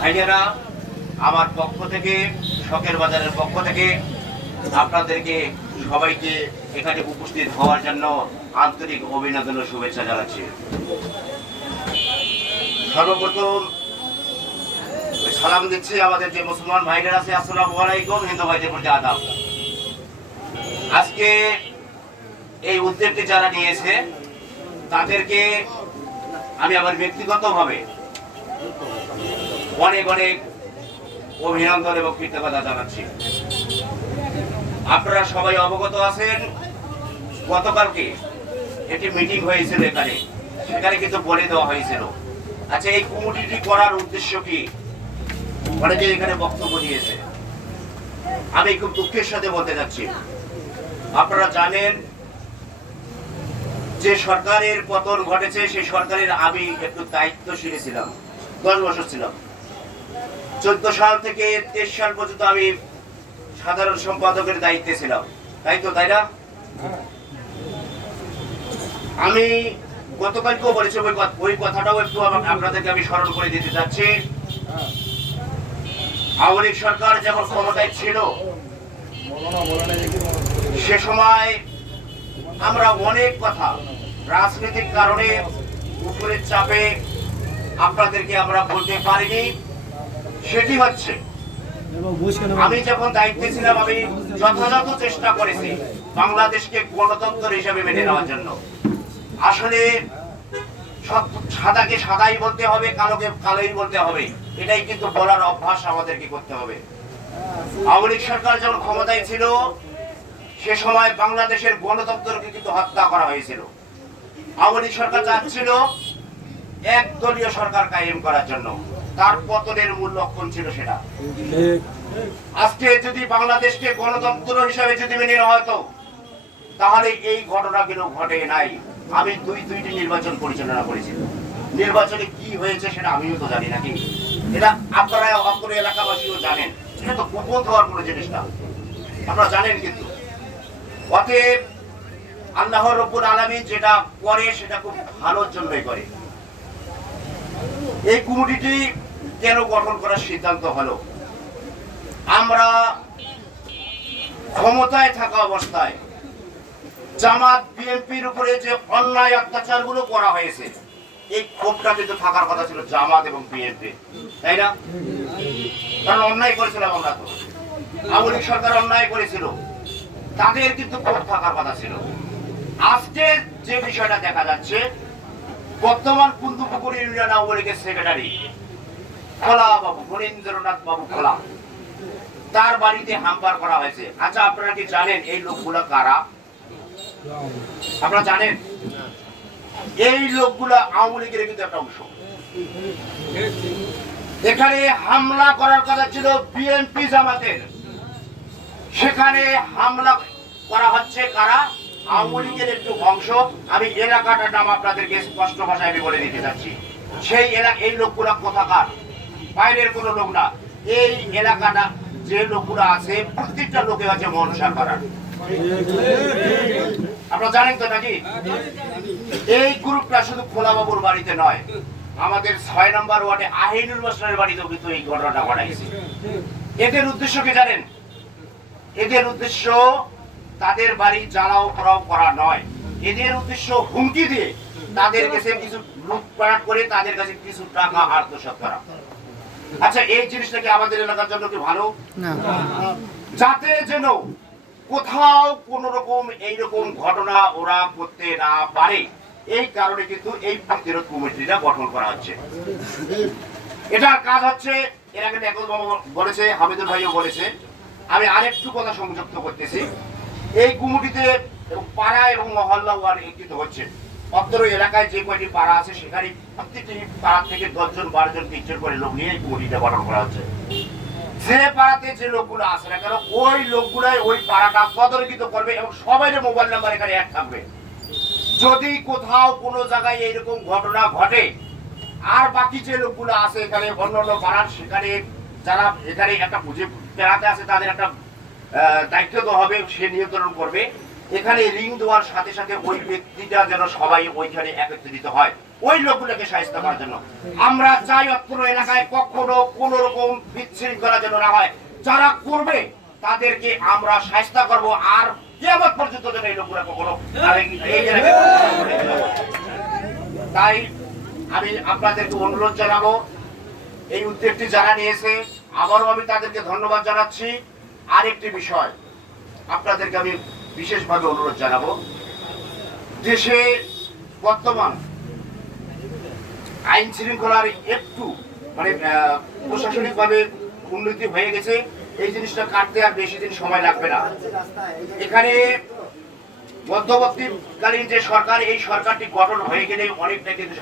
ভাইয়েরা, আমার পক্ষ থেকে, শখের বাজারের পক্ষ থেকে আপনাদেরকে সবাইকে এখানে উপস্থিত হওয়ার জন্য আন্তরিক অভিনন্দন ও শুভেচ্ছা জানাচ্ছি। সর্বপ্রথম সালাম দিচ্ছি আমাদের যে মুসলমান ভাইদের আছে, আসসালামু আলাইকুম, হিন্দু ভাইদের প্রতি আদাব। আজকে এই উদ্যোগটি যারা নিয়েছে, তাদেরকে আমি আমার ব্যক্তিগতভাবে অনেক অনেক অভিনন্দন এবং কৃতজ্ঞতা জানাচ্ছি। আপনারা সবাই অবগত আছেন, গতকালকে একটি মিটিং হয়েছিল এখানে। সেখানে কিন্তু বলে দেওয়া হয়েছিল। আচ্ছা এই কমিটিটি করার উদ্দেশ্য কি? অনেকে এখানে বক্তব্য দিয়েছে। আমি খুব দুঃখের সাথে বলতে যাচ্ছি। আপনারা জানেন যে সরকারের পতন ঘটেছে, সেই সরকারের আমি একটু দায়িত্বশীল ছিলাম, দশ বছর ছিলাম। চোদ্দ সাল থেকে তেইশ সাল পর্যন্ত আমি সাধারণ সম্পাদকের দায়িত্বে ছিলাম। তাই তো, তাই না? আমি গতকালকেও বলেছি, ওই ওই কথাটাও একটু আপনাদেরকে আমি স্মরণ করে দিতে চাচ্ছি। আওয়ামী লীগ সরকার যখন ক্ষমতায় ছিল, সে সময় আমরা অনেক কথা রাজনৈতিক কারণে উপরের চাপে আপনাদেরকে আমরা বলতে পারিনি। সেটি হচ্ছে, আমি যখন দায়িত্বে ছিলাম, আমি যথাযথ চেষ্টা করেছি বাংলাদেশকে গণতন্ত্র হিসেবে মেনে নেওয়ার জন্য। আসলে সাদাকে সাদাই বলতে হবে, কালোকে কালোই বলতে হবে, এটাই কিন্তু বলার অভ্যাস আমাদেরকে করতে হবে। আওয়ামী লীগ সরকার যখন ক্ষমতায় ছিল, সে সময় বাংলাদেশের গণতন্ত্রকে কিন্তু হত্যা করা হয়েছিল। আওয়ামী লীগ সরকার চাচ্ছিল এক দলীয় সরকার কায়েম করার জন্য। তার পতনের মূল লক্ষণ ছিল সেটা। আজকে যদি বাংলাদেশকে গণতন্ত্র হিসাবে যদি মেনে হতো, তাহলে এই ঘটনা ঘটনাগুলো ঘটে নাই। আমি দুই দুইটি নির্বাচন পরিচালনা করেছি। নির্বাচনে কি হয়েছে সেটা আমিও তো জানি নাকি এটা আপনারা অন্তর এলাকাবাসীও জানেন। এটা তো গোপন হওয়ার কোনো জিনিস না। আপনারা জানেন কিন্তু। অতএব আল্লাহ রব্বুল আলমী যেটা করে সেটা খুব ভালোর জন্যই করে। এই কমিটিটি কেন গঠন করার সিদ্ধান্ত হলো? আমরা ক্ষমতায় থাকা অবস্থায় জামাত, বিএনপির উপরে যে অন্যায় অত্যাচারগুলো করা হয়েছে, এই ক্ষোভটা কিন্তু থাকার কথা ছিল জামাত এবং বিএনপি, তাই না? কারণ অন্যায় করেছিলাম আমরা তো। আওয়ামী সরকার অন্যায় করেছিল, তাদের কিন্তু ক্ষোভ থাকার কথা ছিল। আজকে যে বিষয়টা দেখা যাচ্ছে বর্তমান কুন্দুপুকুর ইউনিয়ন আওয়ামী লীগের সেক্রেটারি খোলা বাবু মনীন্দ্রনাথ বাবু খোলা। তার বাড়িতে হামপার করা হয়েছে। আচ্ছা আপনারা কি জানেন এই লোকগুলো কারা? আপনারা জানেন? এই লোকগুলো আওয়ামী লীগের কিন্তু একটা অংশ। এখানে হামলা করার কথা ছিল বিএনপি জামাতের। সেখানে হামলা করা হচ্ছে কারা? আওয়ামী একটু অংশ আমি এলাকাটার নাম আপনাদেরকে স্পষ্ট ভাষায় আমি বলে দিতে চাচ্ছি। সেই এলাকা এই লোকগুলা কোথাকার? বাইরের কোনো লোক না। এই এলাকাটা যে লোকগুলো আছে, প্রত্যেকটা লোকে হচ্ছে মনসা করার আপনারা জানেন তো নাকি? এই গ্রুপটা শুধু খোলাবাবুর বাড়িতে নয়, আমাদের ছয় নম্বর ওয়ার্ডে আহিনুল মাস্টারের বাড়িতেও কিন্তু এই ঘটনাটা ঘটাইছে। এদের উদ্দেশ্য কি জানেন? এদের উদ্দেশ্য তাদের বাড়ি জ্বালাও পোড়াও করা নয়। এদের উদ্দেশ্য হুমকি দিয়ে তাদের কাছে কিছু লুটপাট করে তাদের কাছে কিছু টাকা আত্মসাৎ করা। আচ্ছা এই জিনিসটা কি আমাদের এলাকার জন্য কি ভালো? যাতে যেন কোথাও কোন রকম এইরকম ঘটনা ওরা করতে না পারে এই কারণে কিন্তু এই প্রতিরোধ কমিটিটা গঠন করা হচ্ছে। এটার কাজ হচ্ছে এর আগে বলেছে হামিদুল ভাইও বলেছে আমি আরেকটু কথা সংযুক্ত করতেছি। এই কমিটিতে পাড়া এবং মহল্লা ওয়ার্ড একত্রিত হচ্ছে। অত্র এলাকায় যে কয়টি পাড়া আছে, সেখানে প্রত্যেকটি পাড়া থেকে দশজন বারো জন তিনজন করে লোক নিয়ে কমিটিটা গঠন করা হচ্ছে। যে পাড়াতে যে লোকগুলো আছে না কেন, ওই লোকগুলাই ওই পাড়াটা তদারকিত করবে এবং সবাই মোবাইল নাম্বার এখানে এক থাকবে। যদি কোথাও কোনো জায়গায় এইরকম ঘটনা ঘটে, আর বাকি যে লোকগুলো আছে এখানে অন্য অন্য পাড়ার, সেখানে যারা, এখানে একটা পুজো বেড়াতে আছে, তাদের একটা দায়িত্ব তো হবে, সে নিয়ন্ত্রণ করবে। এখানে রিং দেওয়ার সাথে সাথে ওই ব্যক্তিটা যেন সবাই ওইখানে একত্রিত হয়। ওই লোকগুলোকে সাহায্য করার জন্য। আমরা চাই অত্র এলাকায় কখনো কোন রকম বিশৃঙ্খলা যেন না হয়। যারা করবে, তাদেরকে আমরা সাহায্য করব। আর কেমন পর্যন্ত যেন এই লোকগুলো কখনো। তাই আমি আপনাদেরকে অনুরোধ জানাব, এই উদ্যোগটি যারা নিয়েছে, আবারও আমি তাদেরকে ধন্যবাদ জানাচ্ছি। আরেকটি বিষয় আপনাদেরকে আমি বিশেষভাবে অনুরোধ জানাব। দেশে বর্তমান আইন শৃঙ্খলার একটু মানে প্রশাসনিকভাবে উন্নতি হয়ে গেছে। এই জিনিসটা কাটতে আর বেশি দিন সময় লাগবে না। এখানে মধ্যবর্তীকালীন যে সরকার, এই সরকারটি গঠন হয়ে গেলে অনেকটা কিন্তু